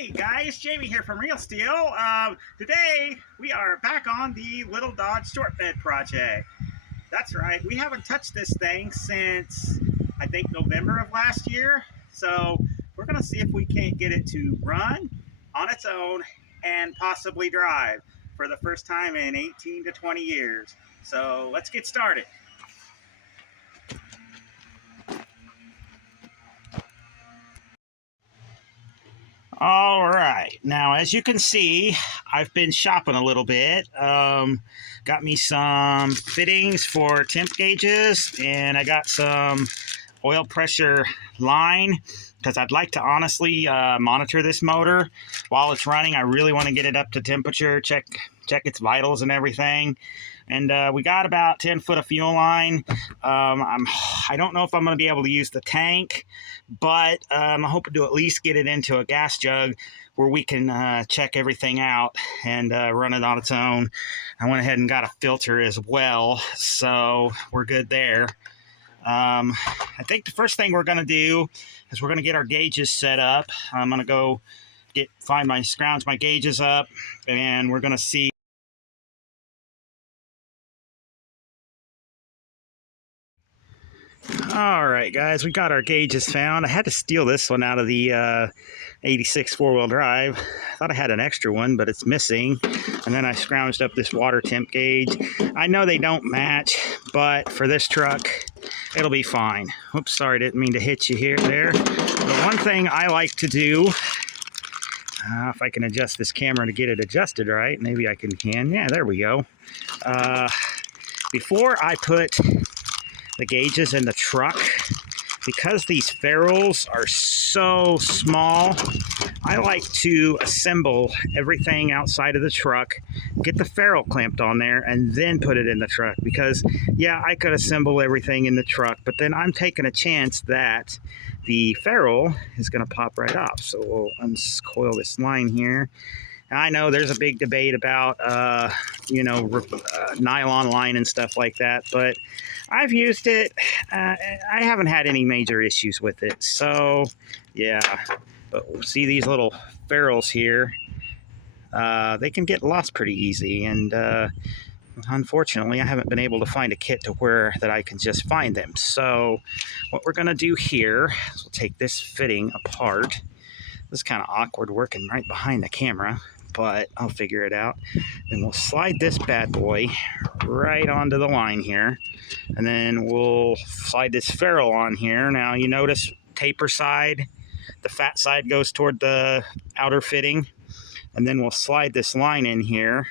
Hey guys, Jamie here from Real Steel. Today we are back on the little Dodge short bed project. That's right, we haven't touched this thing since I think November of last year. So we're gonna see if we can't get it to run on its own and possibly drive for the first time in 18 to 20 years. So let's get started. All right, now as you can see, I've been shopping a little bit. Got me some fittings for temp gauges, and I got some oil pressure line because I'd like to honestly monitor this motor while it's running. I really want to get it up to temperature, check its vitals and everything. And we got about 10 foot of fuel line. I don't know if I'm going to be able to use the tank, but I'm hoping to at least get it into a gas jug where we can check everything out and run it on its own. I went ahead and got a filter as well, so we're good there. I think the first thing we're going to do is we're going to get our gauges set up. I'm going to go scrounge my gauges up, and we're going to see. All right, guys, we got our gauges found. I had to steal this one out of the 86 four-wheel drive. I thought I had an extra one, but it's missing. And then I scrounged up this water temp gauge. I know they don't match, but for this truck, it'll be fine. Oops, sorry, didn't mean to hit you there. The one thing I like to do, if I can adjust this camera to get it adjusted right, maybe I can. Yeah, there we go. Before I put the gauges in the truck, because these ferrules are so small, I like to assemble everything outside of the truck, get the ferrule clamped on there, and then put it in the truck. Because, yeah, I could assemble everything in the truck, but then I'm taking a chance that the ferrule is going to pop right off. So we'll uncoil this line here. I know there's a big debate about, nylon line and stuff like that, but I've used it. I haven't had any major issues with it. So, yeah. But we'll see these little ferrules here. They can get lost pretty easy, and unfortunately, I haven't been able to find a kit to where that I can just find them. So, what we're going to do here is we'll take this fitting apart. This is kind of awkward working right behind the camera, but I'll figure it out. And we'll slide this bad boy right onto the line here. And then we'll slide this ferrule on here. Now you notice taper side, the fat side goes toward the outer fitting. And then we'll slide this line in here,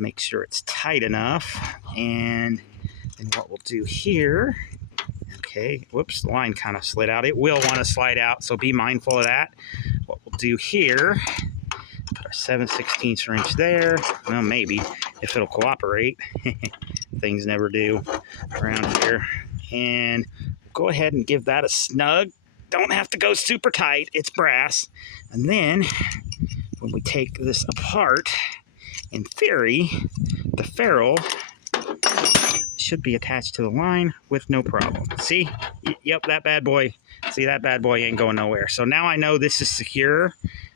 make sure it's tight enough. And then what we'll do here, okay, whoops, the line kind of slid out. It will want to slide out, so be mindful of that. What we'll do here, put our 7/16 wrench there. Well, maybe, if it'll cooperate. Things never do around here. And go ahead and give that a snug. Don't have to go super tight. It's brass. And then, when we take this apart, in theory, the ferrule should be attached to the line with no problem. See? Yep, that bad boy. See, that bad boy ain't going nowhere. So now I know this is secure,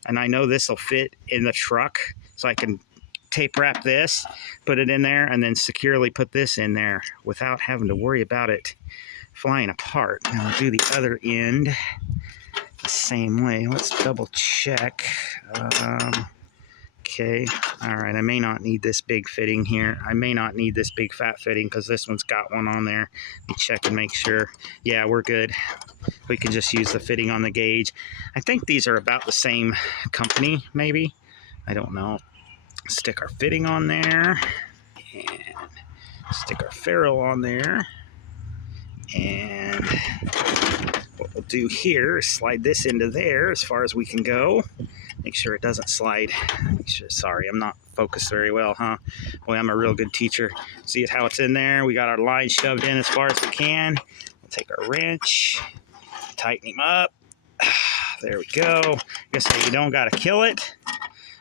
and I know this will fit in the truck. So I can tape wrap this, put it in there, and then securely put this in there without having to worry about it flying apart. Now I'll do the other end the same way. Let's double check. Okay, all right, I may not need this big fitting here. I may not need this big fat fitting because this one's got one on there. Let me check and make sure. Yeah, we're good. We can just use the fitting on the gauge. I think these are about the same company, maybe. I don't know. Stick our fitting on there. And stick our ferrule on there. And what we'll do here is slide this into there as far as we can go. Make sure it doesn't slide. Sorry, I'm not focused very well, huh? Boy, I'm a real good teacher. See how it's in there? We got our line shoved in as far as we can. We'll take our wrench, tighten him up. There we go. I guess you don't got to kill it,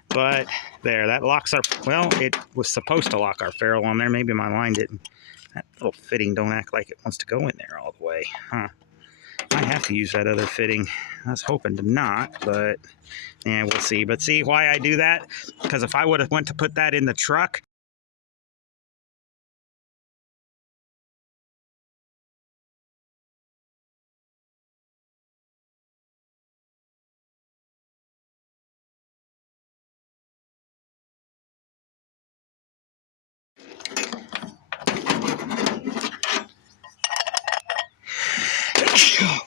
but there, that locks our, well, it was supposed to lock our ferrule on there. Maybe my line didn't. That little fitting don't act like it wants to go in there all the way, huh? might have to use that other fitting. I was hoping to not, but yeah, we'll see. But see why I do that? Because if I would have went to put that in the truck,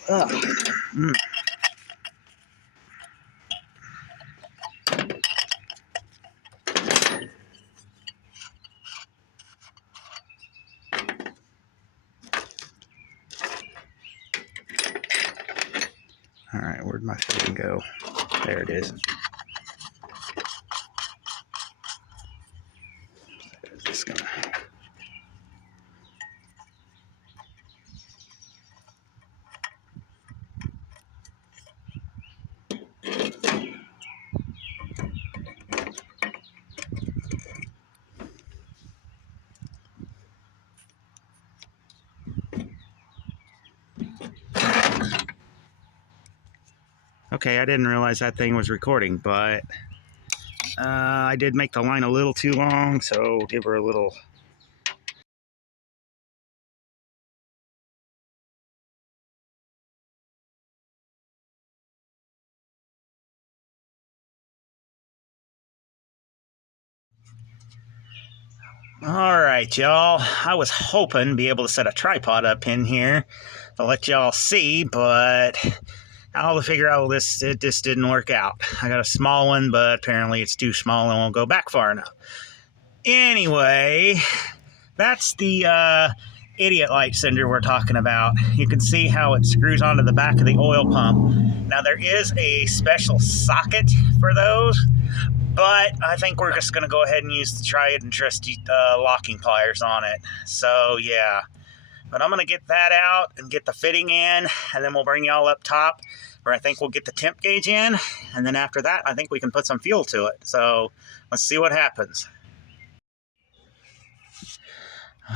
mm. All right, where'd my fitting go? There it is. Just gonna... Okay, I didn't realize that thing was recording, but I did make the line a little too long, so give her a little... All right, y'all. I was hoping to be able to set a tripod up in here to let y'all see, but I'll figure out this. It just didn't work out. I got a small one, but apparently it's too small and won't go back far enough. Anyway, that's the idiot light sender we're talking about. You can see how it screws onto the back of the oil pump. Now, there is a special socket for those, but I think we're just going to go ahead and use the tried and trusty locking pliers on it. So, yeah. But I'm going to get that out and get the fitting in, and then we'll bring y'all up top, where I think we'll get the temp gauge in, and then after that, I think we can put some fuel to it. So, let's see what happens.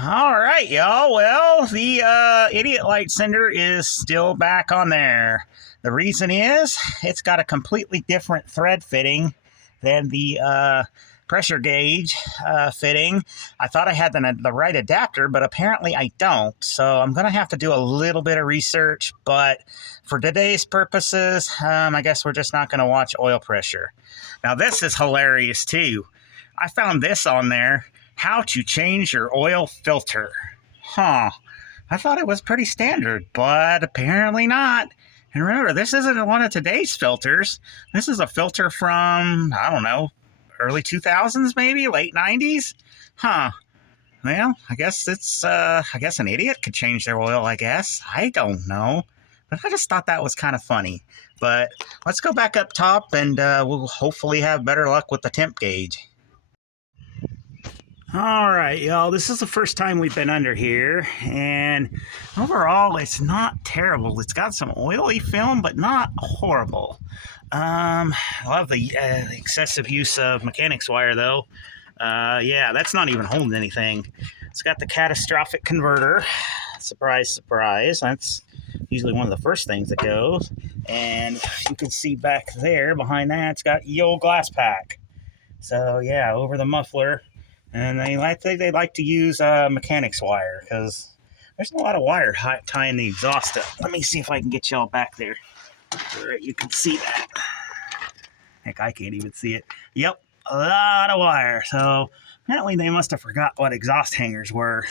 All right, y'all. Well, the idiot light sender is still back on there. The reason is it's got a completely different thread fitting than the pressure gauge fitting. I thought I had the right adapter, but apparently I don't. So I'm going to have to do a little bit of research. But for today's purposes, I guess we're just not going to watch oil pressure. Now, this is hilarious, too. I found this on there. How to change your oil filter. Huh. I thought it was pretty standard, but apparently not. And remember, this isn't one of today's filters. This is a filter from, I don't know, early 2000s maybe, late 90s? Huh. Well, I guess an idiot could change their oil, I guess. I don't know. But I just thought that was kind of funny. But let's go back up top and we'll hopefully have better luck with the temp gauge. All right, y'all, this is the first time we've been under here, and overall, it's not terrible. It's got some oily film, but not horrible. I love the excessive use of mechanics wire, though. Yeah, that's not even holding anything. It's got the catastrophic converter. Surprise, surprise. That's usually one of the first things that goes. And you can see back there, behind that, it's got old glass pack. So, yeah, over the muffler. And they like to use mechanics wire because there's a lot of wire tying the exhaust up. Let me see if I can get y'all back there. All right, you can see that. Heck, I can't even see it. Yep, a lot of wire. So apparently they must have forgot what exhaust hangers were.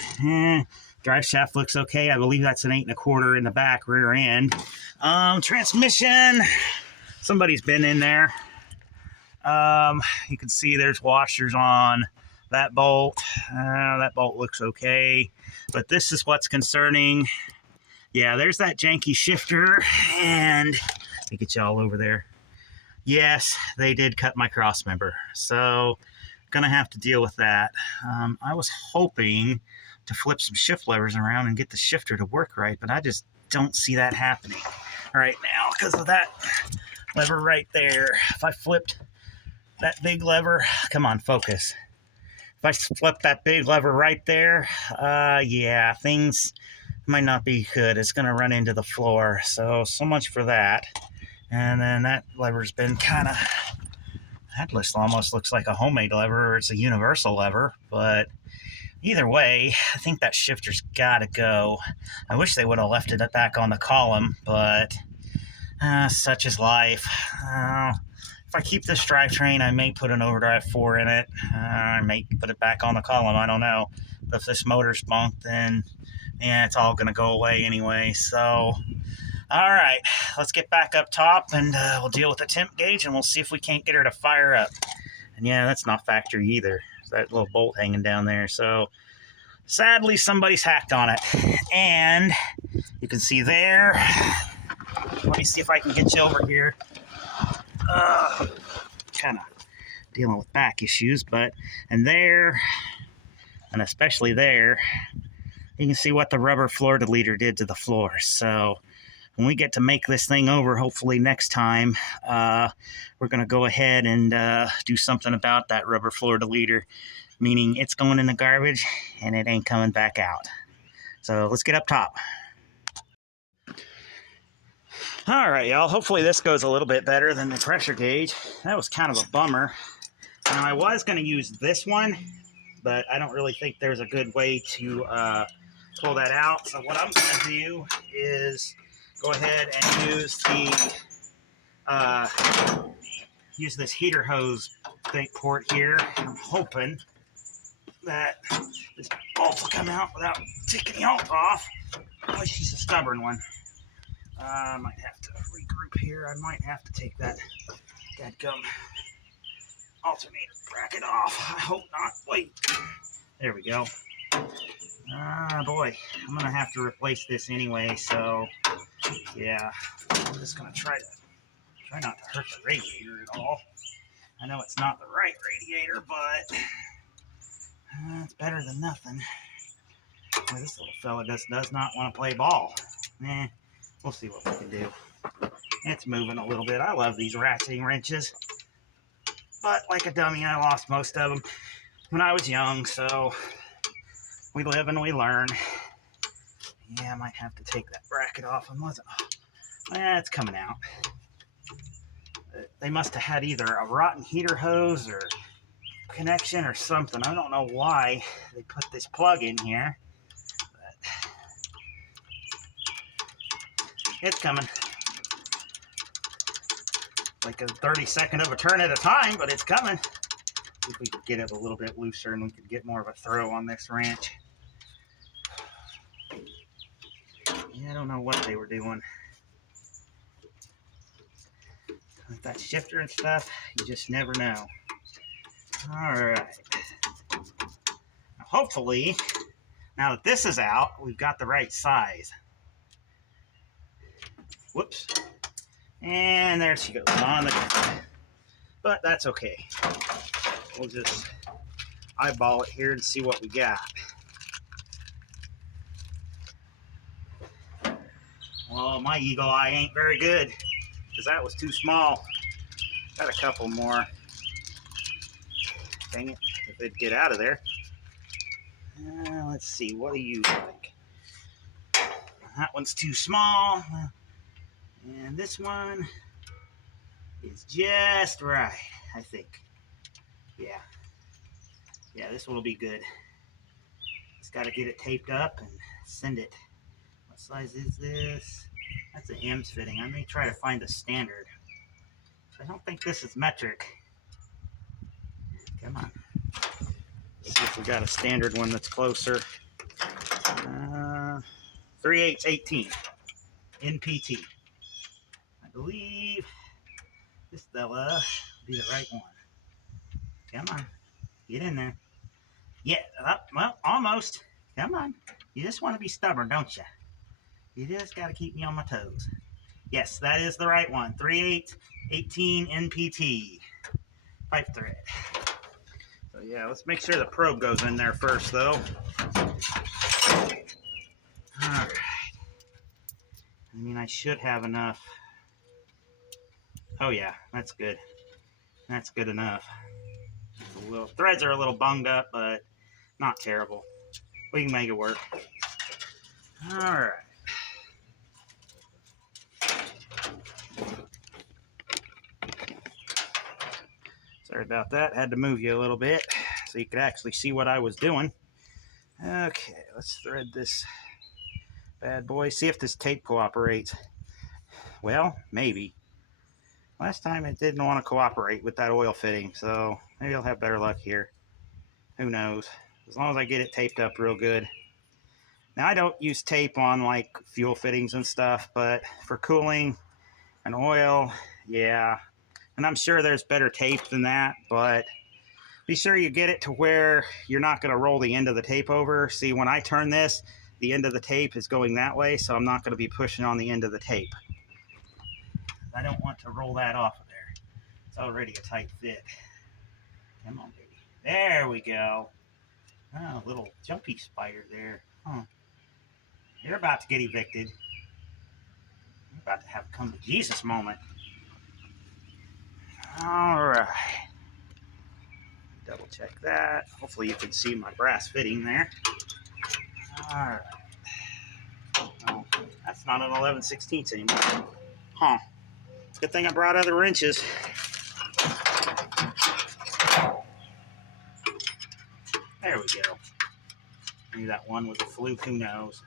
Drive shaft looks okay. I believe that's an 8 1/4 in the back rear end. Transmission. Somebody's been in there. You can see there's washers on that bolt. That bolt looks okay, but this is what's concerning. Yeah, there's that janky shifter, and let me get y'all over there. Yes, they did cut my cross member, so gonna have to deal with that. I was hoping to flip some shift levers around and get the shifter to work right, but I just don't see that happening right now because of that lever right there. If I flipped that big lever, come on, focus. If I flip that big lever right there, yeah, things might not be good. It's going to run into the floor. So much for that. And then that lever's been kind of, that almost looks like a homemade lever, or it's a universal lever, but either way, I think that shifter's got to go. I wish they would have left it back on the column, but such is life. If I keep this drivetrain, I may put an overdrive 4 in it. I may put it back on the column. I don't know. But if this motor's bunked, then yeah, it's all going to go away anyway. So, all right, let's get back up top, and we'll deal with the temp gauge, and we'll see if we can't get her to fire up. And yeah, that's not factory either. That little bolt hanging down there. So sadly, somebody's hacked on it. And you can see there. Let me see if I can get you over here. Kind of dealing with back issues, but and there, and especially there, you can see what the rubber floor deleter did to the floor. So when we get to make this thing over, hopefully next time, we're going to go ahead and do something about that rubber floor deleter, meaning it's going in the garbage and it ain't coming back out. So let's get up top. All right, y'all. Hopefully this goes a little bit better than the pressure gauge. That was kind of a bummer. Now, I was going to use this one, but I don't really think there's a good way to pull that out. So what I'm going to do is go ahead and use this heater hose port here. I'm hoping that this bolt will come out without taking the alt off. Oh, she's a stubborn one. I might have to regroup here. I might have to take that dadgum alternator bracket off. I hope not. Wait. There we go. Boy, I'm going to have to replace this anyway, so yeah. I'm just going to try not to hurt the radiator at all. I know it's not the right radiator, but it's better than nothing. Boy, this little fella does not want to play ball. We'll see what we can do. It's moving a little bit. I love these ratcheting wrenches, but like a dummy, I lost most of them when I was young, so we live and we learn. Yeah, I might have to take that bracket off. It's coming out. They must have had either a rotten heater hose or connection or something. I don't know why they put this plug in here, but it's coming. Like a 32nd of a turn at a time, but it's coming. See if we could get it a little bit looser and we could get more of a throw on this wrench. Yeah, I don't know what they were doing. With that shifter and stuff, you just never know. All right. Now, hopefully, now that this is out, we've got the right size. Whoops. And there she goes on the ground. But that's okay. We'll just eyeball it here and see what we got. Well, my eagle eye ain't very good because that was too small. Got a couple more. Dang it, if they'd get out of there. Let's see, what do you think? That one's too small. And this one is just right, I think. Yeah. Yeah, this one will be good. Just got to get it taped up and send it. What size is this? That's an M's fitting. I may try to find a standard. I don't think this is metric. Come on. Let's see if we got a standard one that's closer. 3/8 18 NPT. I believe this fella will be the right one. Come on. Get in there. Yeah, well, almost. Come on. You just want to be stubborn, don't you? You just got to keep me on my toes. Yes, that is the right one. 3/8 18 NPT. Pipe thread. So yeah, let's make sure the probe goes in there first, though. All right. I mean, I should have enough. Oh yeah, that's good. That's good enough. The little threads are a little bunged up, but not terrible. We can make it work. All right. Sorry about that. Had to move you a little bit so you could actually see what I was doing. Okay, let's thread this bad boy. See if this tape cooperates. Well, maybe. Last time it didn't want to cooperate with that oil fitting, so maybe I'll have better luck here. Who knows? As long as I get it taped up real good. Now, I don't use tape on like fuel fittings and stuff, but for cooling and oil, yeah. And I'm sure there's better tape than that, but be sure you get it to where you're not going to roll the end of the tape over. See, when I turn this, the end of the tape is going that way, so I'm not going to be pushing on the end of the tape. I don't want to roll that off of there. It's already a tight fit. Come on, baby. There we go. Oh, a little jumpy spider there. Huh. You're about to get evicted. You're about to have a come to Jesus moment. All right. Double check that. Hopefully you can see my brass fitting there. All right. Oh, that's not an 11/16 anymore. Huh. Good thing I brought other wrenches. There we go. Maybe that one was a fluke, who knows.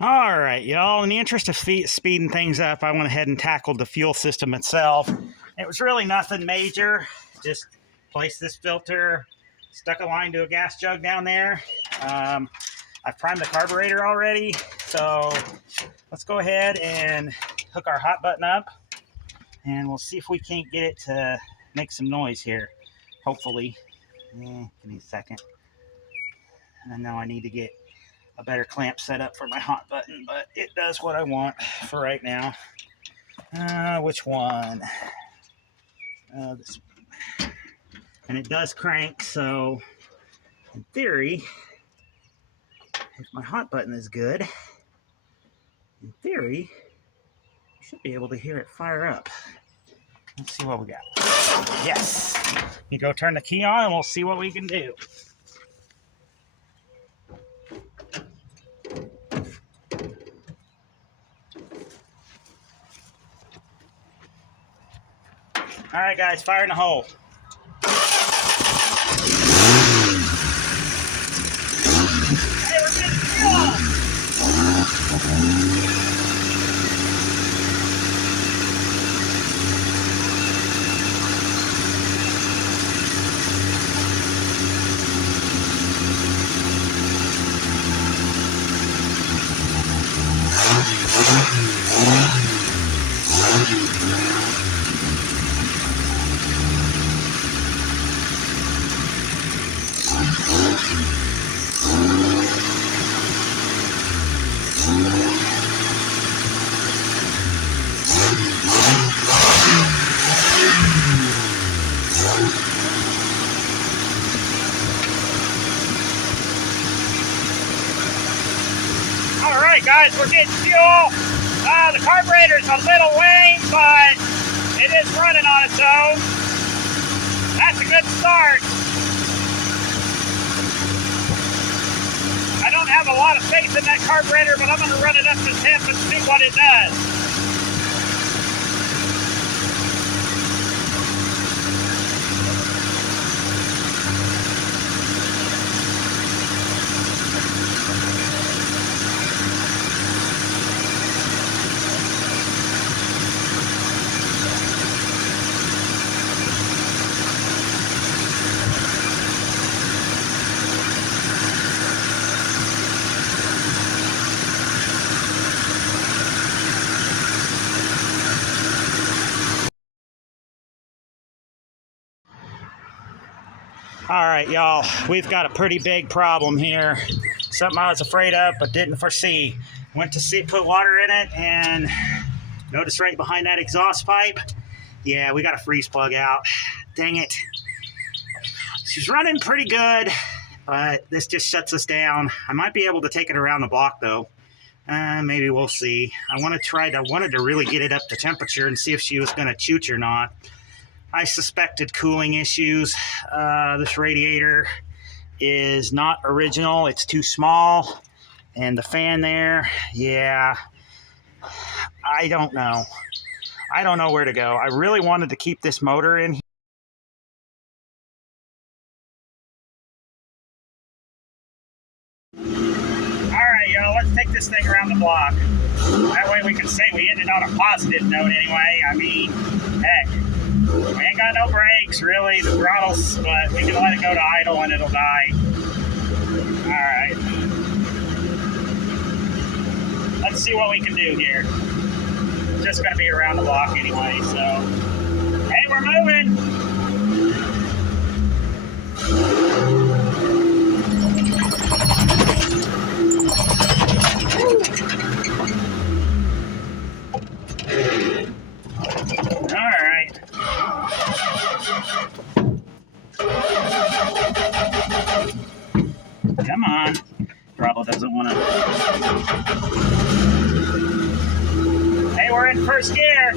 All right, y'all. In the interest of speeding things up, I went ahead and tackled the fuel system itself. It was really nothing major. Just placed this filter, stuck a line to a gas jug down there. I've primed the carburetor already, so let's go ahead and hook our hot button up, and we'll see if we can't get it to make some noise here. Hopefully. Give me a second. I know I need to get a better clamp set up for my hot button, but it does what I want for right now. Which one? This one. And it does crank, so in theory, if my hot button is good, in theory, you should be able to hear it fire up. Let's see what we got. Yes! You go turn the key on and we'll see what we can do. All right, guys, fire in the hole. Hey, we're getting fuel! All right, guys, we're getting fuel. The carburetor's a little lame, but it is running on its own. That's a good start. I don't have a lot of faith in that carburetor, but I'm going to run it up to temp and see what it does. All right, y'all, we've got a pretty big problem here. Something I was afraid of but didn't foresee. Went to see, put water in it, and notice right behind that exhaust pipe, yeah, we got a freeze plug out. Dang it. She's running pretty good, but this just shuts us down. I might be able to take it around the block, though. Maybe we'll see. I wanted to really get it up to temperature and see if she was going to chooch or not. I suspected cooling issues. This radiator is not original. It's too small. And the fan there, yeah, I don't know. I don't know where to go. I really wanted to keep this motor in here. All right, y'all, let's take this thing around the block. That way we can say we ended on a positive note anyway. I mean, heck. We ain't got no brakes, really, the throttle's, but we can let it go to idle and it'll die. Alright. Let's see what we can do here. It's just going to be around the block anyway, so. Hey, we're moving! Alright. Come on. Throttle doesn't want to. Hey, we're in first gear.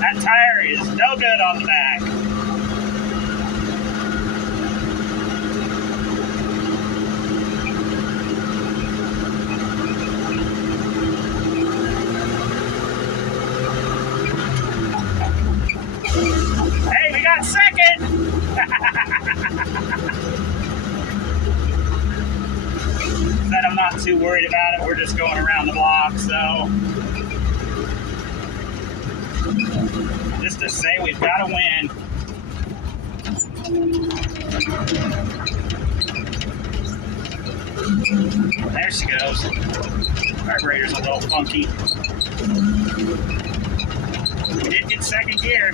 That tire is no good on the back. Hey, we got second! But I'm not too worried about it. We're just going around the block, so. Just to say we've got to win. There she goes. Carburetor's a little funky. We did get second gear.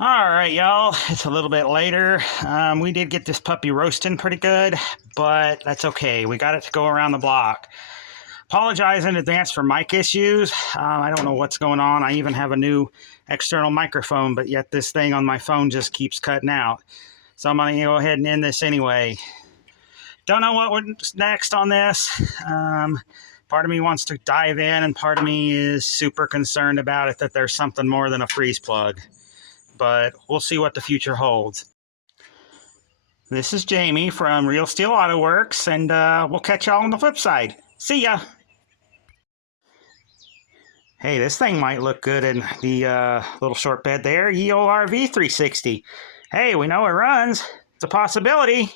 All right, y'all, it's a little bit later. We did get this puppy roasting pretty good, but that's okay. We got it to go around the block. Apologize in advance for mic issues. I don't know what's going on. I even have a new external microphone, but yet this thing on my phone just keeps cutting out. So I'm going to go ahead and end this anyway. Don't know what's next on this. Part of me wants to dive in, and part of me is super concerned about it, that there's something more than a freeze plug. But we'll see what the future holds. This is Jamie from Real Steel Auto Works, and we'll catch y'all on the flip side. See ya! Hey, this thing might look good in the little short bed there. EORV 360. Hey, we know it runs. It's a possibility.